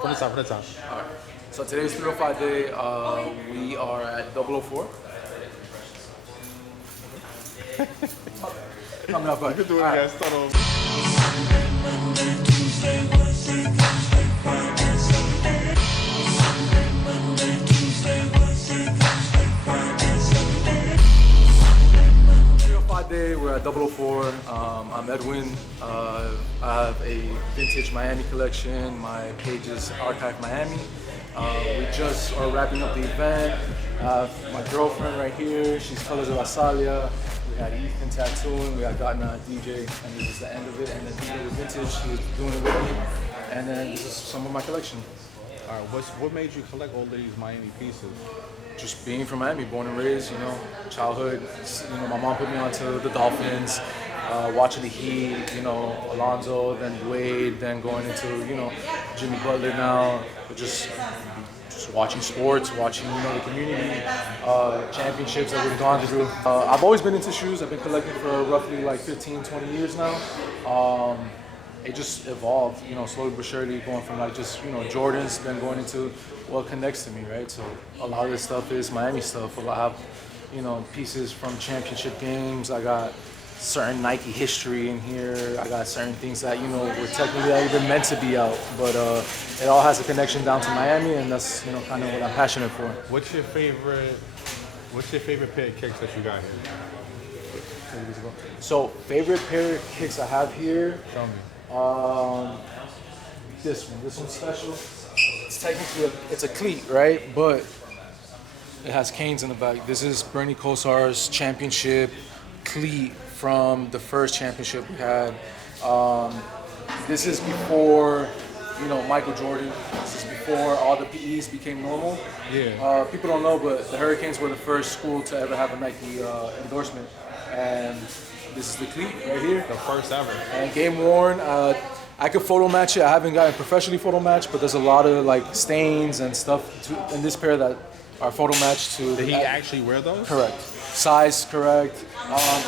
From the top, from the top. All right. So today's 305 day. We are at 004. Coming up, You can do it all again. right. Start over. 305 day. We're at 004. I'm Edwin. I have a vintage Miami collection. My page is Archive Miami. We just are wrapping up the event. I have my girlfriend right here. She's Colors of Asalia. We got Ethan tattooing. We got Gatna DJ, and this is the end of it. And then DJ the vintage. He's doing it with me. And then this is some of my collection. All right, what made you collect all of these Miami pieces? Just being from Miami, born and raised, childhood. My mom put me onto the Dolphins, watching the Heat, Alonzo, then Wade, then going into, Jimmy Butler now. But just watching sports, watching, the community, championships that we've gone through. I've always been into shoes. I've been collecting for roughly like 15, 20 years now. It just evolved, slowly but surely, going from like just, Jordans, then going into what connects to me, right? So a lot of this stuff is Miami stuff. I have, pieces from championship games. I got certain Nike history in here. I got certain things that, were technically not even meant to be out. But it all has a connection down to Miami, and that's, kind of what I'm passionate for. What's your favorite pair of kicks that you got here? So favorite pair of kicks I have here. Show me. This one's special. It's technically it's a cleat, right? But it has canes in the back. This is Bernie Kosar's championship cleat from the first championship we had. This is before, Michael Jordan. This is before all the PEs became normal. Yeah. People don't know, but the Hurricanes were the first school to ever have a Nike endorsement. And this is the cleat right here. The first ever. And game worn. I could photo match it. I haven't gotten professionally photo matched, but there's a lot of like stains and stuff in this pair that are photo matched to. Did he actually wear those? Correct. Size correct.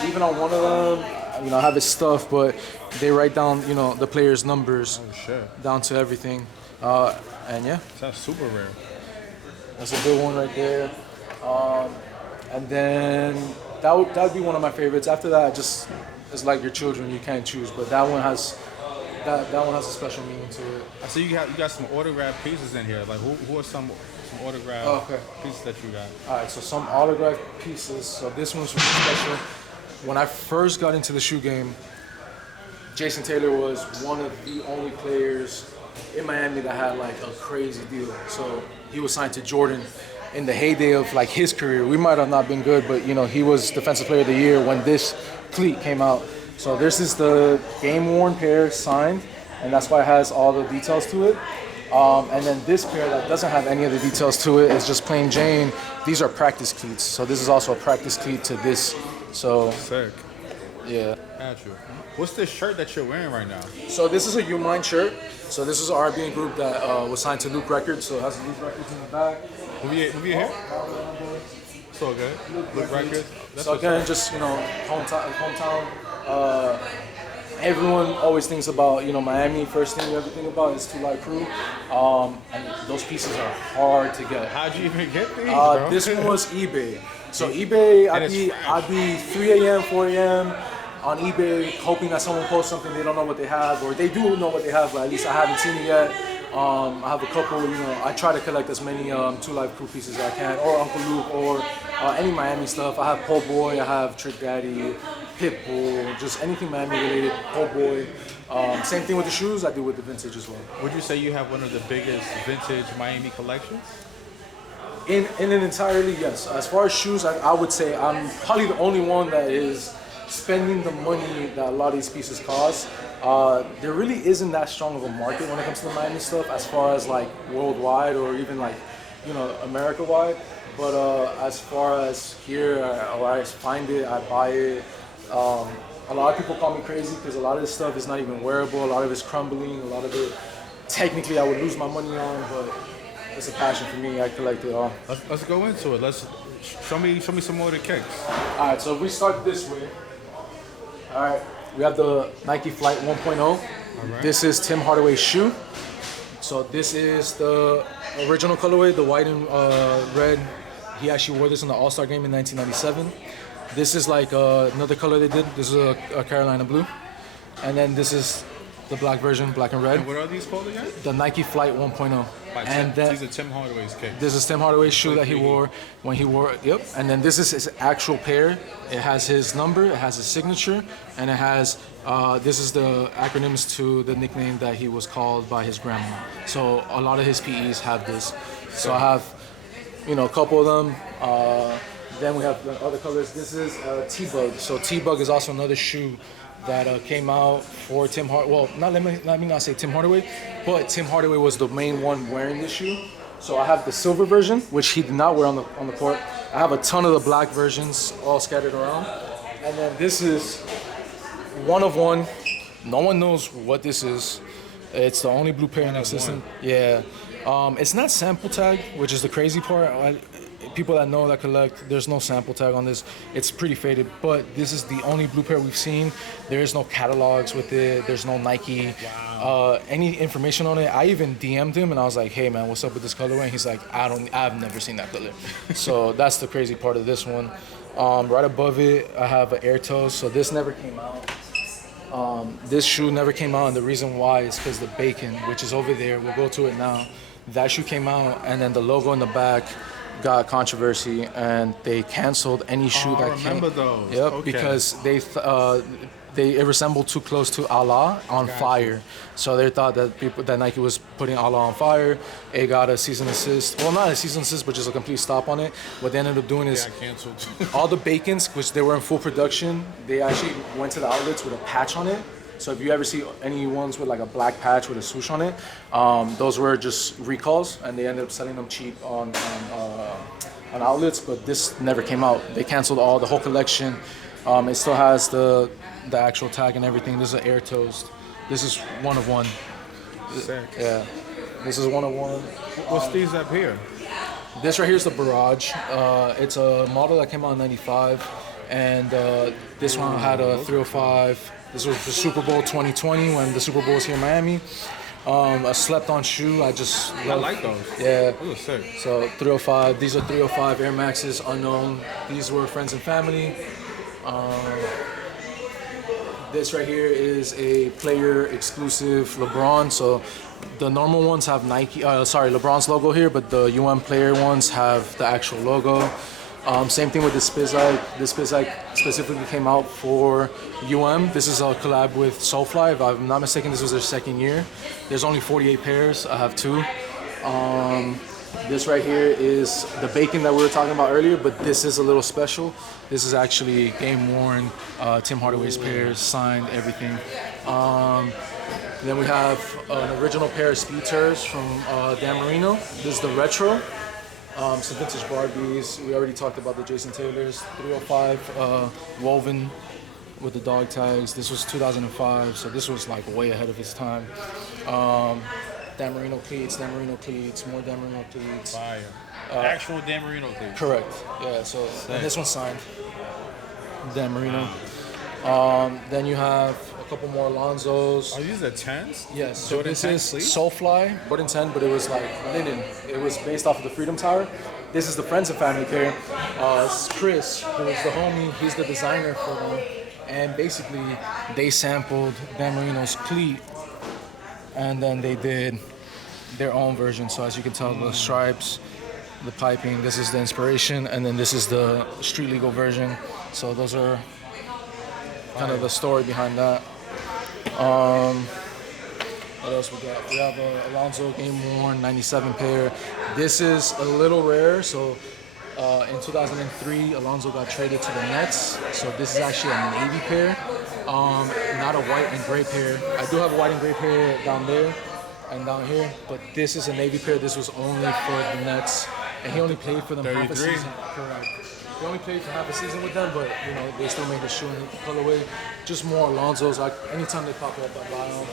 Even on one of them, I have his stuff, but they write down, the players' numbers Oh shit. down to everything. And yeah, That's super rare. that's a good one right there. And then that would be one of my favorites. After that, it's like your children, you can't choose. But that one has a special meaning to it. I see you got some autographed pieces in here. Like who are some autographed Okay. pieces that you got? All right, so some autographed pieces. So this one's really special. When I first got into the shoe game, Jason Taylor was one of the only players in Miami that had like a crazy deal. So he was signed to Jordan in the heyday of like his career. We might have not been good, but he was Defensive Player of the Year when this cleat came out. So this is the game worn pair signed, and that's why it has all the details to it. And then this pair that doesn't have any of the details to it is just plain Jane. These are practice cleats. So this is also a practice cleat to this. So Sick. yeah. Got you. What's this shirt that you're wearing right now? So this is a You Mine shirt. So this is an RBN group that was signed to Luke Records. So it has Luke Records in the back. Move your hair. It's all good. Look records. That's So what's again, up. just hometown. Everyone always thinks about Miami. First thing you ever think about is Two Live Crew, and those pieces are hard to get. How'd you even get these, bro? This one was eBay. So eBay, And it's I'd be 3 a.m., 4 a.m. on eBay, hoping that someone posts something they don't know what they have, or they do know what they have, but at least I haven't seen it yet. I have a couple, I try to collect as many Two Live Crew pieces as I can, or Uncle Luke, or any Miami stuff. I have Po' Boy, I have Trick Daddy, Pitbull, just anything Miami related, Po' Boy. Same thing with the shoes, I do with the vintage as well. Would you say you have one of the biggest vintage Miami collections? In an entirely, yes. As far as shoes, I would say I'm probably the only one that is spending the money that a lot of these pieces cost. There really isn't that strong of a market when it comes to the Miami stuff, as far as like worldwide or even like, America-wide. But as far as here, I find it, I buy it. A lot of people call me crazy because a lot of this stuff is not even wearable. A lot of it's crumbling. A lot of it, technically, I would lose my money on, but it's a passion for me. I collect it all. Let's go into it. Let's show me some more of the kicks. All right, so if we start this way. All right, we have the Nike Flight 1.0. right. This is Tim Hardaway's shoe. So this is the original colorway, the white and red. He actually wore this in the All-Star game in 1997. This is like another color they did. This is a Carolina blue. And then this is the black version, black and red. And what are these called again? The Nike Flight 1.0. And that, these are Tim Hardaway's kicks. this is Tim Hardaway's shoe that he wore when he wore it. Yep. And then this is his actual pair. It has his number, it has his signature, and it has, this is the acronyms to the nickname that he was called by his grandma. So a lot of his PEs have this. So I have, you know, a couple of them. Then we have the other colors. This is T-Bug. So T-Bug is also another shoe that came out for Tim Hardaway. Well, let me not say Tim Hardaway, but Tim Hardaway was the main one wearing this shoe. So I have the silver version, which he did not wear on the court. I have a ton of the black versions all scattered around. And then this is one of one. No one knows what this is. It's the only blue pair in existence. Yeah. It's not sample tag, which is the crazy part. People that know, that collect, there's no sample tag on this. It's pretty faded, but this is the only blue pair we've seen. There is no catalogs with it. There's no Nike, any information on it. I even DM'd him and I was like, hey man, what's up with this colorway? And he's like, I've never seen that color. So that's the crazy part of this one. Right above it, I have an Air Toes. So this never came out. This shoe never came out, and the reason why is because the Bacon, which is over there, we'll go to it now. That shoe came out, and then the logo in the back got controversy, and they canceled any shoe that came. I remember those. Yep, Okay. because it resembled too close to Allah on fire. So they thought that Nike was putting Allah on fire. It got a cease and desist. Well, not a cease and desist, but just a complete stop on it. What they ended up doing is Got canceled. all the Bacons, which they were in full production, they actually went to the outlets with a patch on it. So if you ever see any ones with like a black patch with a swoosh on it, those were just recalls, and they ended up selling them cheap on outlets. But this never came out. They canceled the whole collection. It still has the actual tag and everything. This is an Air Toast. This is one of one. Sick. Yeah, this is one of one. What's these up here? This right here is the Barrage. It's a model that came out in '95, and this one had a 305. This was for Super Bowl 2020 when the Super Bowl was here in Miami. A slept-on shoe. I like those. Yeah. Those are sick. So 305. These are 305 Air Maxes, unknown. These were friends and family. This right here is a player exclusive LeBron. So the normal ones have LeBron's logo here, but the player ones have the actual logo. Same thing with the Spizike. This Spizike specifically came out for This is a collab with Soulfly. If I'm not mistaken, this was their second year. There's only 48 pairs. I have 2. This right here is the Bacon that we were talking about earlier, but this is a little special. This is actually game worn, Tim Hardaway's pairs, signed, everything. Then we have an original pair of Speed Turfs from Dan Marino. This is the Retro. Some vintage Barbies. We already talked about the Jason Taylors. 305 woven with the dog tags. This was 2005, so this was like way ahead of its time. Dan Marino cleats, more Dan Marino cleats. Fire. Actual Dan Marino cleats. Correct. Yeah. So and this one's signed. Dan Marino. Then you have a couple more Alonzos. Are these the 10s? Yes. So Jordan this 10 is sleeves? Soulfly, Jordan 10, but it was like linen. It was based off of the Freedom Tower. This is the Friends and Family pair. Chris, who is the homie, he's the designer for them. And basically, they sampled Dan Marino's cleat, and then they did their own version. So as you can tell, the stripes, the piping, this is the inspiration, and then this is the street legal version. So those are kind of the story behind that. What else we got? We have a Alonzo Game Worn 97 pair. This is a little rare. So in 2003, Alonzo got traded to the Nets. So this is actually a navy pair, not a white and gray pair. I do have a white and gray pair down there and down here, but this is a navy pair. This was only for the Nets, and he only played for them half a 33. season. Correct. He only played for half a season with them, but you know they still made the shoe in the colorway. Just more Alonzos. Like anytime they pop up, I buy them.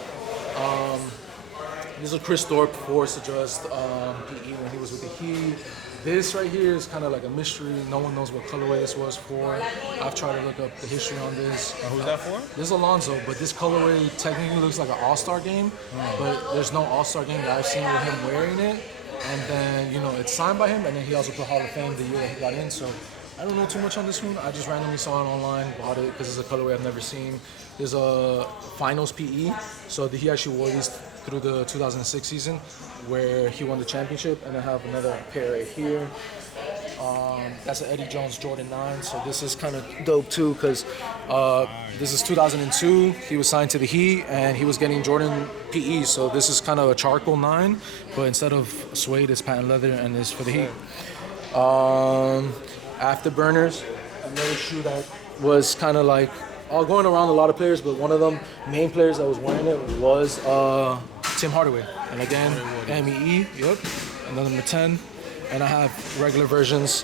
This is a Chris Thorpe Force Adjust PE when he was with the Heat. This right here is kind of like a mystery. No one knows what colorway this was for. I've tried to look up the history on this. Who's that for? This is Alonzo, but this colorway technically looks like an All-Star game, but there's no All-Star game that I've seen with him wearing it. And then, you know, it's signed by him, and then he also put Hall of Fame the year that he got in. So I don't know too much on this one. I just randomly saw it online, bought it because it's a colorway I've never seen. There's a Finals PE, so he actually wore these through the 2006 season where he won the championship, and I have another pair right here. That's an Eddie Jones Jordan 9, so this is kind of dope too because this is 2002. He was signed to the Heat, and he was getting Jordan PE, so this is kind of a charcoal 9, but instead of suede, it's patent leather, and it's for the Heat. Afterburners, another shoe that was kind of like going around a lot of players, but one of them main players that was wearing it was Tim Hardaway. And again, MEE, yep, another number 10. And I have regular versions.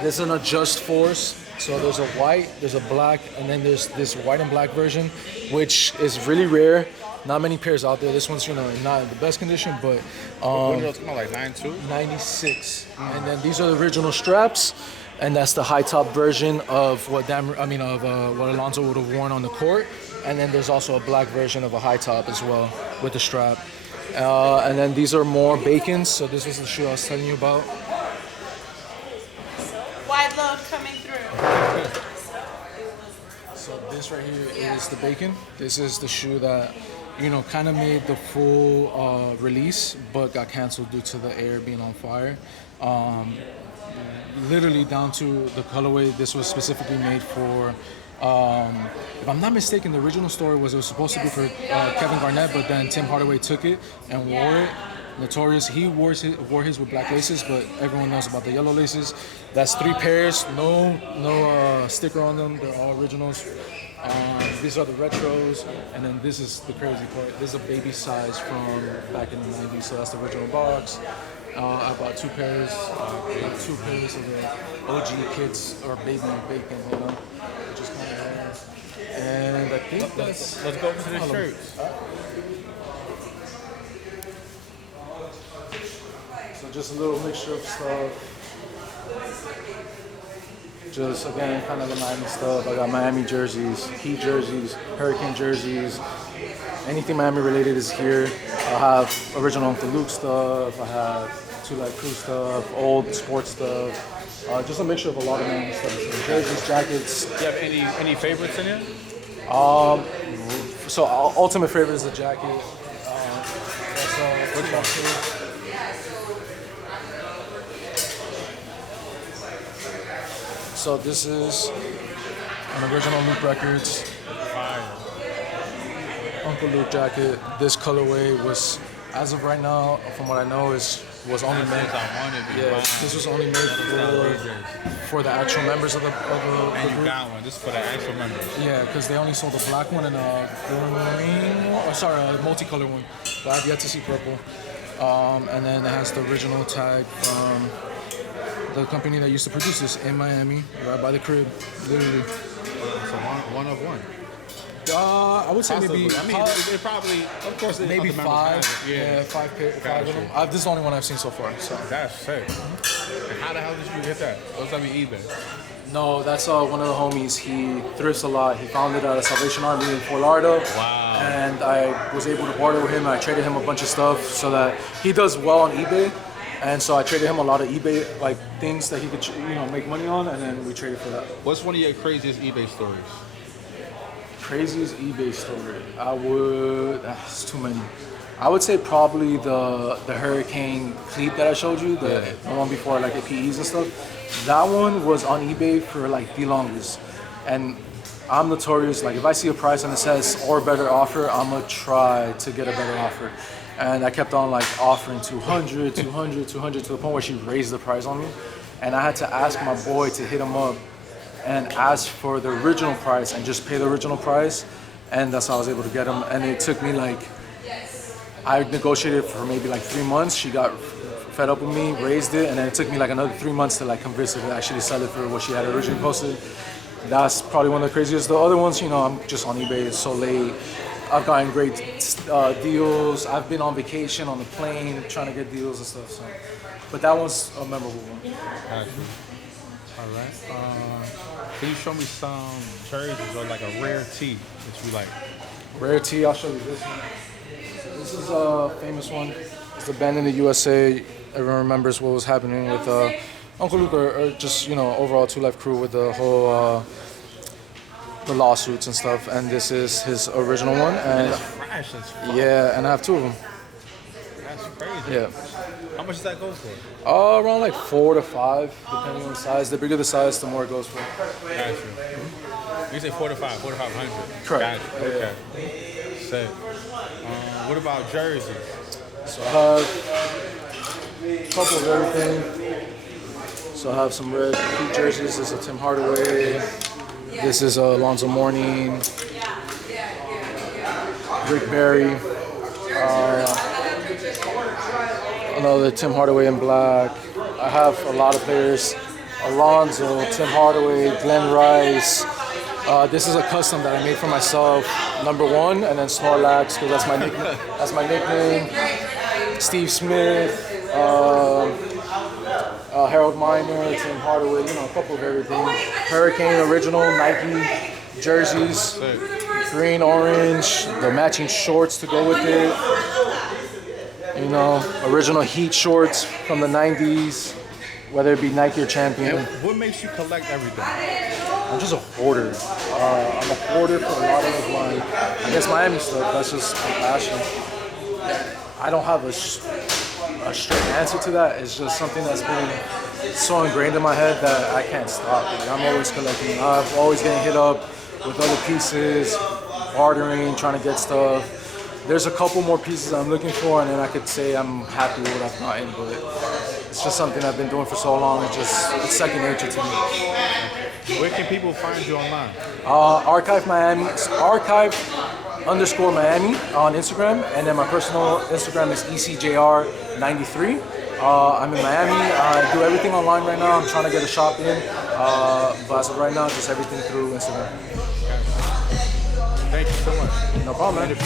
There's an Adjust Force. So there's a white, there's a black, and then there's this white and black version, which is really rare. Not many pairs out there. This one's, you know, not in the best condition, but What are those called, like 9.2? 96. And then these are the original straps, and that's the high top version of what what Alonzo would have worn on the court. And then there's also a black version of a high top as well with the strap. And then these are more Bacons. So this was the shoe I was telling you about. Wide load coming through. So this right here is the Bacon. This is the shoe that, you know, kind of made the full release, but got canceled due to the air being on fire. Literally down to the colorway. This was specifically made for, if I'm not mistaken, the original story was it was supposed to be for Kevin Garnett, but then Tim Hardaway took it and wore it. Notorious, he wore his with black laces, but everyone knows about the yellow laces. That's 3 pairs, no sticker on them. They're all originals. These are the retros, and then this is the crazy part. This is a baby size from back in the 90s, so that's the original box. I bought 2 pairs, of the OG kids or baby Bacon, you know, which is kind of rare. And I think Let's go over to the shirts. So just a little mixture of stuff. Just again, kind of the Miami stuff. I got Miami jerseys, Heat jerseys, Hurricane jerseys. Anything Miami related is here. I have original Uncle Luke stuff. I have Two Light Crew stuff, old sports stuff. Just a mixture of a lot of Miami stuff. So jerseys, jackets. Do you have any favorites in here? So ultimate favorite is the jacket. That's Which one? So this is an original Luke Records Fire. Uncle Luke jacket. This colorway was, as of right now, from what I know, was only made. This was only made for the actual members of the And you group. got one. This is for the actual members. Yeah, because they only sold a black one and a green one. A multicolor one. But I've yet to see purple. And then it has the original tag from the company that used to produce this in Miami, right by the crib, literally. So one of one. I would say Possibly. maybe. I mean, it probably, of course, Maybe other members 5. have it. Yeah, 5 of them. This is the only one I've seen so far. So. That's sick. And how the hell did you get that? What's that mean, eBay? No, that's one of the homies. He thrifts a lot. He found it at a Salvation Army in Fort Lauderdale. Wow. And I was able to barter with him. I traded him a bunch of stuff so that he does well on eBay. And so I traded him a lot of eBay like things that he could, make money on, and then we traded for that. What's one of your craziest eBay stories? Craziest eBay story? That's too many. I would say probably the Hurricane cleat that I showed you, the one before like the PEs and stuff. That one was on eBay for like the longest. And I'm notorious, like if I see a price and it says or better offer, I'm gonna try to get a better offer. And I kept on like offering 200 to the point where she raised the price on me. And I had to ask my boy to hit him up and ask for the original price and just pay the original price. And that's how I was able to get him. And it took me I negotiated for maybe 3 months. She got fed up with me, raised it, and then it took me another 3 months to convince her to actually sell it for what she had originally posted. That's probably one of the craziest. The other ones, I'm just on eBay. It's so late. I've gotten great deals. I've been on vacation on the plane trying to get deals and stuff. So, but that was a memorable one. Got you. All right. Can you show me some jerseys or like a rare tee that you like? Rare tee, I'll show you this one. So this is a famous one. It's the band in the USA. Everyone remembers what was happening with Uncle Luke, or just overall Two Life Crew with the whole the lawsuits and stuff. And this is his original one. And It's fresh as fuck. yeah, and I have two of them. That's crazy. Yeah. How much does that go for? Around like 4 to 5, depending on the size. The bigger the size, the more it goes for. Got you. You say 4 to 500. Correct. Got you. Okay. Sick. What about jerseys? So I have a couple of everything. So I have some red Heat jerseys. This is a Tim Hardaway. This is Alonzo Mourning. Rick Barry. Another Tim Hardaway in black. I have a lot of players. Alonzo, Tim Hardaway, Glenn Rice. This is a custom that I made for myself. Number 1, and then Snorlax, because that's my nickname. That's my nickname. Steve Smith, Harold Miner, Tim Hardaway. A couple of everything. Hurricane original Nike jerseys, green, orange, the matching shorts to go with it. Original Heat shorts from the 90s, whether it be Nike or Champion. And what makes you collect everything? I'm just a hoarder. I'm a hoarder for a lot of my, I guess, Miami stuff. That's just my passion. I don't have a straight answer to that. It's just something that's been so ingrained in my head that I can't stop. I'm always collecting. I'm always getting hit up with other pieces, bartering, trying to get stuff. There's a couple more pieces I'm looking for, and then I could say I'm happy with what I've gotten, but it's just something I've been doing for so long. It's second nature to me. Where can people find you online? Archive Miami, Archive_Miami on Instagram, and then my personal Instagram is ECJR93. I'm in Miami. I do everything online right now. I'm trying to get a shop in, but as of right now, just everything through Instagram. Thank you so much. No problem, man.